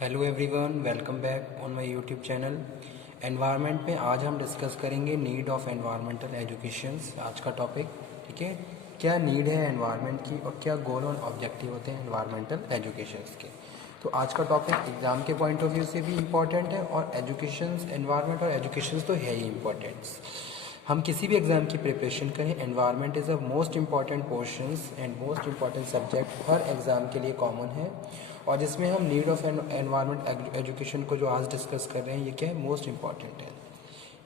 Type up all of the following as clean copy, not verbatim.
Hello everyone, welcome back on my YouTube channel. Environment में आज हम डिस्कस करेंगे नीड ऑफ एनवायरमेंटल एजुकेशंस। आज का टॉपिक, ठीक है, क्या नीड है एनवायरनमेंट की और क्या गोल और ऑब्जेक्टिव होते हैं एनवायरमेंटल एजुकेशंस के। तो आज का टॉपिक एग्जाम के पॉइंट ऑफ व्यू से भी इम्पॉर्टेंट है और एजुकेशंस, एनवायरनमेंट और एजुकेशंस तो है ही इम्पॉर्टेंट्स। हम किसी भी एग्ज़ाम की प्रिपरेशन करें, environment is a most important portions and most important subject her exam के लिए कॉमन है। और जिसमें हम नीड ऑफ एनवायरनमेंट एजुकेशन को जो आज डिस्कस कर रहे हैं, ये क्या है, मोस्ट इम्पॉर्टेंट है।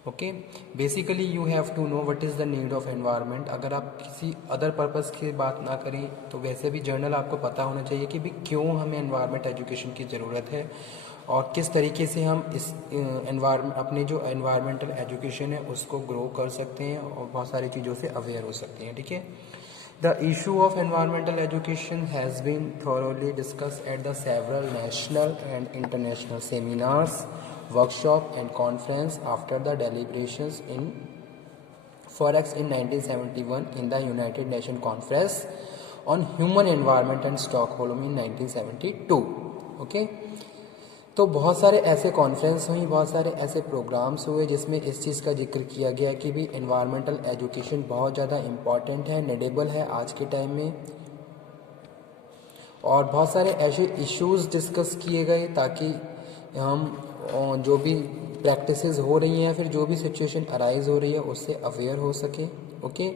Okay, basically you have to know what is the need of environment. अगर आप किसी अदर पर्पज़ की बात ना करें तो वैसे भी जर्नल आपको पता होना चाहिए कि भी क्यों हमें एनवायरनमेंट एजुकेशन की ज़रूरत है और किस तरीके से हम इस एनवायरमेंट, अपनी जो एनवायरमेंटल एजुकेशन है उसको ग्रो कर सकते हैं और बहुत सारी चीज़ों से अवेयर हो सकते हैं। ठीक है, the issue of environmental education has been thoroughly discussed at the several national and international seminars, workshop and conference after the deliberations in Forex in 1971 in the United Nations Conference on Human Environment and Stockholm in 1972. Okay, तो बहुत सारे ऐसे conference हुई, बहुत सारे ऐसे programmes हुए जिसमें इस चीज़ का जिक्र किया गया कि भी एनवायरमेंटल एजुकेशन बहुत ज़्यादा इम्पॉर्टेंट है, नीडेबल है आज के टाइम में। और बहुत सारे ऐसे इश्यूज डिस्कस किए गए ताकि हम जो भी प्रैक्टिसेस हो रही हैं, फिर जो भी सिचुएशन अराइज हो रही है उससे अवेयर हो सके। Okay,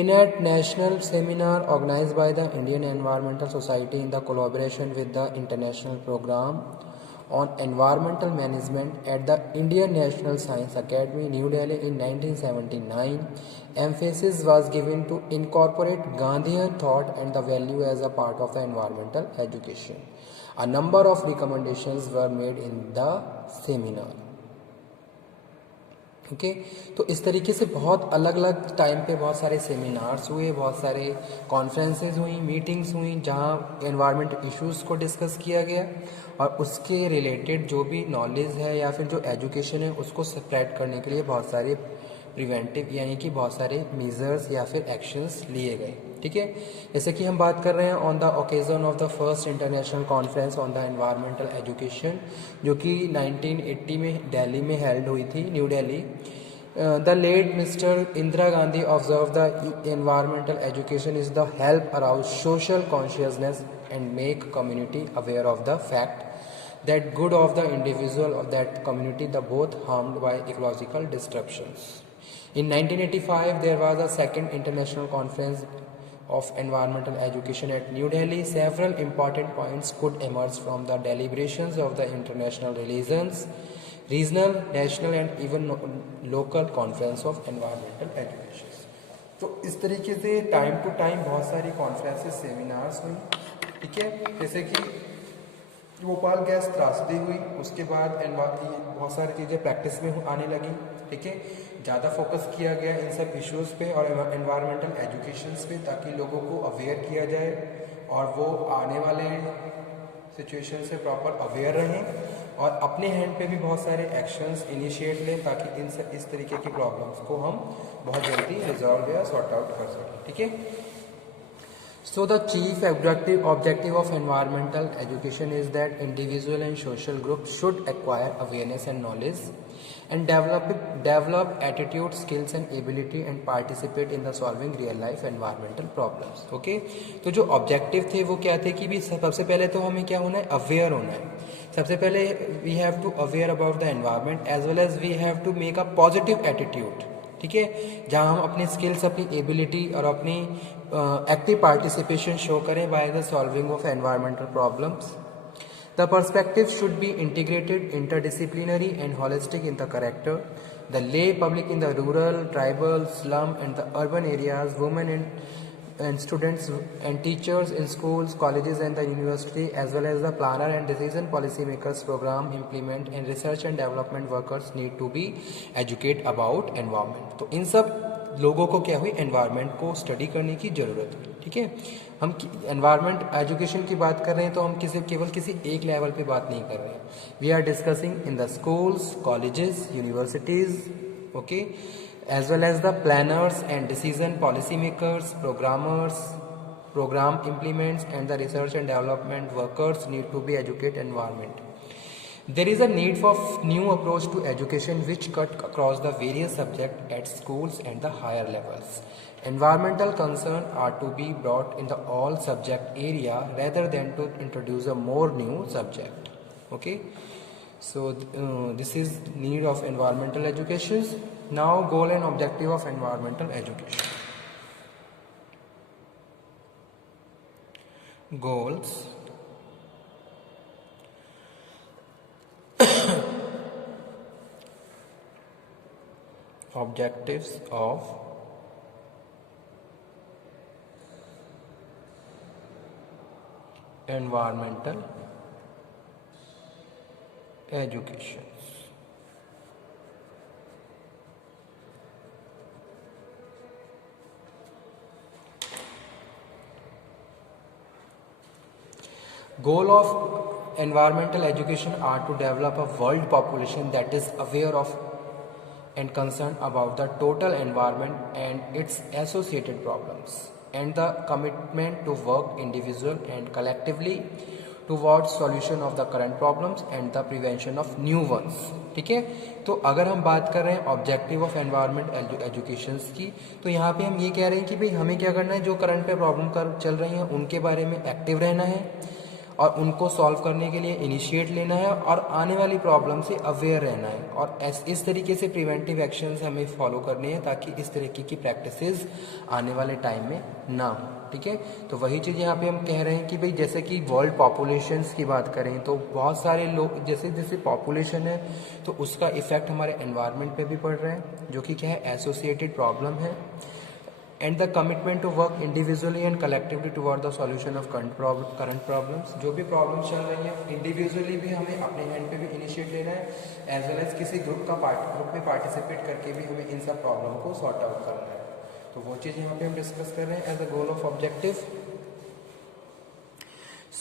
international seminar organized by the Indian environmental society in the collaboration with the international program on environmental management at the Indian National Science Academy, New Delhi in 1979, emphasis was given to incorporate Gandhian thought and the value as a part of the environmental education. A number of recommendations were made in the seminar. Okay, तो इस तरीके से बहुत अलग अलग time पे बहुत सारे सेमिनार्स हुए, बहुत सारे कॉन्फ्रेंसेज हुई, मीटिंग्स हुई जहाँ एनवायरमेंट इश्यूज़ को डिस्कस किया गया और उसके रिलेटेड जो भी नॉलेज है या फिर जो एजुकेशन है उसको स्प्रेड करने के लिए बहुत सारे प्रिवेंटिव यानी कि बहुत सारे मेजर्स या फिर एक्शंस लिए गए। ठीक है, जैसे कि हम बात कर रहे हैं on the occasion of the first international conference on the environmental education, जो कि 1980 में दिल्ली में हेल्ड हुई थी, New Delhi. The late mister Indira Gandhi observe the environmental education is the help around social consciousness and make community aware of the fact that good of the individual of that community the both harmed by ecological disruptions. In 1985 there was a second international conference of environmental education at New Delhi. Several important points could emerge from the deliberations of the international relations, regional, national and even local conference of environmental education. तो इस तरीके से time to time बहुत सारी conferences, seminars हुई। ठीक है, जैसे कि भोपाल गैस त्रासदी हुई, उसके बाद बहुत सारी चीज़ें प्रैक्टिस में आने लगी। ठीक है, ज़्यादा फोकस किया गया इन सब इश्यूज़ पे और एनवायरमेंटल एजुकेशंस पे ताकि लोगों को अवेयर किया जाए और वो आने वाले सिचुएशन से प्रॉपर अवेयर रहें और अपने हैंड पे भी बहुत सारे एक्शंस इनिशिएट लें ताकि इस तरीके की प्रॉब्लम्स को हम बहुत जल्दी रिजॉल्व या सॉर्ट आउट कर सकें। ठीक है, so the chief objective of environmental education is that individual and social groups should acquire awareness and knowledge and develop attitude, skills and ability and participate in the solving real life environmental problems. Okay, तो जो objective थे वो क्या थे कि भी सबसे पहले तो हमें क्या होना है, अवेयर होना है। सबसे पहले we have to aware about the environment as well as we have to make a positive attitude. ठीक है, जहाँ हम अपने स्किल्स, अपनी एबिलिटी और अपनी एक्टिव पार्टिसिपेशन शो करें by the solving of environmental problems. The perspective should be integrated, interdisciplinary and holistic in the character. The lay public in the rural, tribal, slum and the urban areas, women and students and teachers in schools, colleges and the university as well as the planner and decision policy makers program implement and research and development workers need to be educate about environment. तो इन सब लोगों को क्या हुई, environment को study करने की ज़रूरत है। ठीक है, हम एनवायरनमेंट एजुकेशन की बात कर रहे हैं तो हम केवल किसी एक लेवल पे बात नहीं कर रहे हैं। We are discussing in the schools, colleges, universities, okay, as well as the planners and decision policy makers, programmers, program implements and the research and development workers need to be educated environment. There is a need for new approach to education which cut across the various subjects at schools and the higher levels. Environmental concerns are to be brought in the all subject area rather than to introduce a more new subject. Okay, so this is need of environmental education. Now goal and objective of environmental education. Goals, objectives of environmental education. Goal of environmental education are to develop a world population that is aware of and concerned about the total environment and its associated problems, and the commitment to work individual and collectively towards solution of the current problems and the prevention of new ones. ठीक है, तो अगर हम बात कर रहे हैं objective of environment education की, तो यहाँ पे हम ये कह रहे हैं कि भाई हमें क्या करना है, जो करंट पे प्रॉब्लम कर चल रही हैं उनके बारे में एक्टिव रहना है और उनको सॉल्व करने के लिए इनिशिएट लेना है और आने वाली प्रॉब्लम से अवेयर रहना है, और इस तरीके से प्रिवेंटिव एक्शंस हमें फॉलो करने हैं ताकि इस तरीके की प्रैक्टिसेस आने वाले टाइम में ना हो. ठीक है, तो वही चीज़ यहाँ पे हम कह रहे हैं कि भाई जैसे कि वर्ल्ड पॉपुलेशंस की बात करें तो बहुत सारे लोग, जैसे जैसे पॉपुलेशन है तो उसका इफेक्ट हमारे एनवायरनमेंट पे भी पड़ रहा है, जो कि क्या है, एसोसिएटेड प्रॉब्लम है. And the commitment to work individually and collectively toward the solution of current problems. जो भी प्रॉब्लम्स चल रही हैं इंडिविजुअली भी हमें अपने हैंड पे भी इनिशिएट लेना है, एज वेल एज किसी ग्रुप में पार्टिसिपेट करके भी हमें इन सब प्रॉब्लम को सॉर्ट आउट करना है. तो वो चीज़ यहाँ पे हम डिस्कस कर रहे हैं as a goal of objective.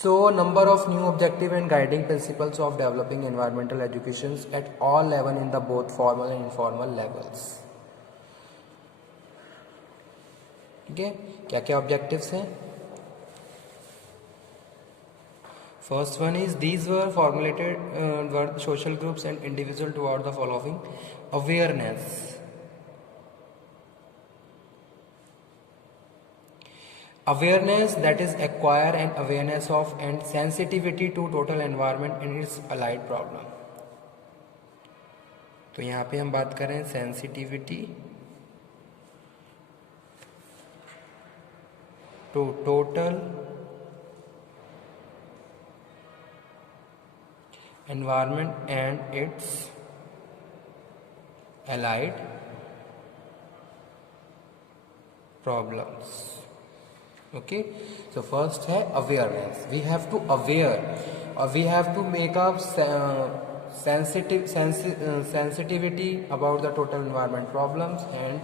So, number of new objective and guiding principles of developing environmental education at all level in the both formal and informal levels. ठीक है, क्या क्या ऑब्जेक्टिव्स हैं? First one is these were formulated were social groups and individual toward the following: awareness, awareness that is acquire and awareness of and sensitivity to total environment and its allied problem. तो यहाँ पे हम बात कर रहे हैं sensitivity to total environment and its allied problems. Okay, so first है awareness. We have to aware or we have to make up sensitivity about the total environment problems and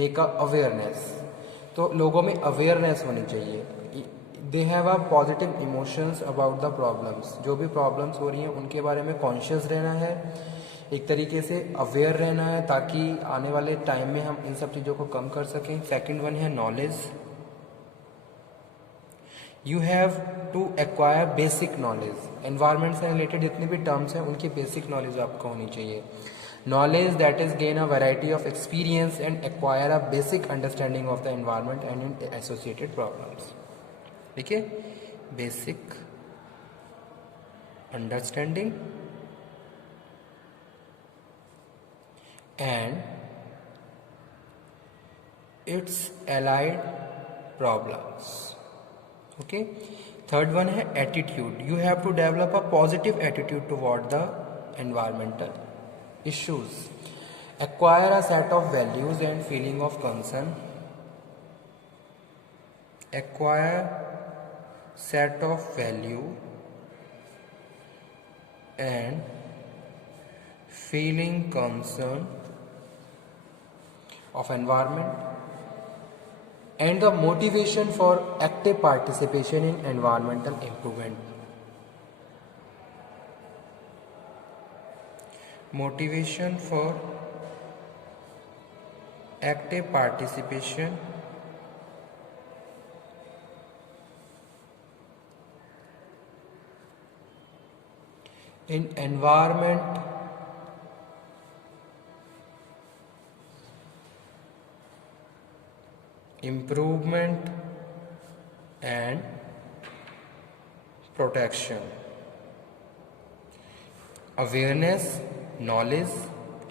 make up awareness. तो लोगों में awareness होनी चाहिए. They have a positive emotions about the problems. जो भी problems हो रही हैं उनके बारे में conscious रहना है, एक तरीके से अवेयर रहना है ताकि आने वाले टाइम में हम इन सब चीज़ों को कम कर सकें. सेकंड वन है knowledge. You have to acquire basic knowledge. Environment से रिलेटेड जितने भी टर्म्स हैं उनकी बेसिक नॉलेज आपको होनी चाहिए. Knowledge that is gain a variety of experience and acquire a basic understanding of the environment and in associated problems. ठीक है, basic understanding and its allied problems. Okay, third one है attitude. You have to develop a positive attitude toward the environmental issues. Acquire a set of values and feeling of concern. Acquire set of value and feeling concern of environment and the motivation for active participation in environmental improvement. Motivation for active participation in environment improvement and protection, awareness, knowledge,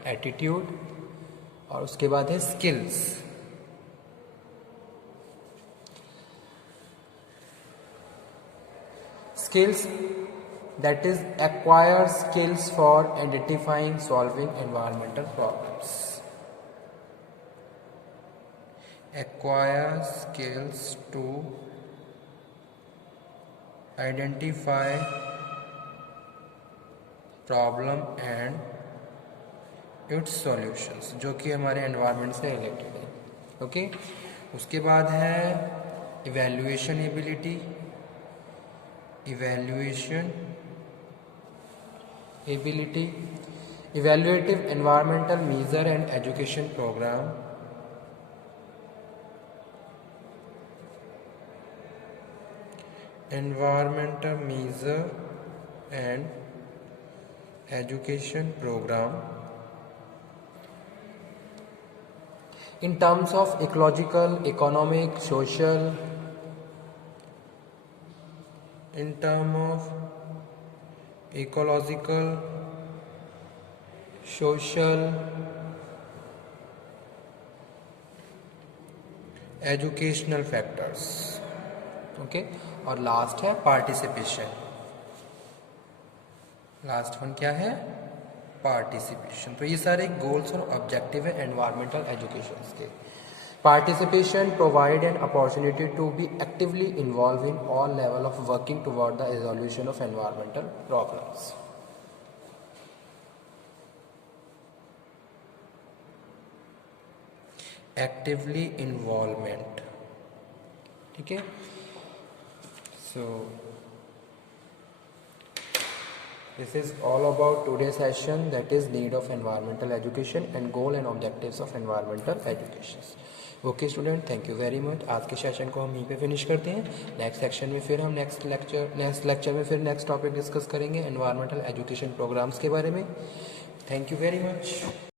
attitude और उसके बाद है skills. Skills that is acquire skills for identifying solving environmental problems, acquire skills to identify problem and its solutions, जो कि हमारे environment से related है। Okay, उसके बाद है evaluation ability, evaluative environmental measure and education program, environmental measure and education program in terms of ecological, economic, social, in terms of ecological, social, educational factors. Okay, और last है participation. Last one क्या है? Participation. तो ये सारे goals और objective है environmental education के। Participation provide an opportunity to be actively involved in all level of working toward the resolution of environmental problems. Actively involvement, ठीक है। So this is all about today's session, that is need of environmental education and goal and objectives of environmental education. Okay student, thank you very much. आज के session को हम यहीं पे finish करते हैं। नेक्स्ट सेक्शन में फिर हम नेक्स्ट लेक्चर में फिर नेक्स्ट टॉपिक डिस्कस करेंगे एनवायरमेंटल एजुकेशन प्रोग्राम्स के बारे में। Thank you very much.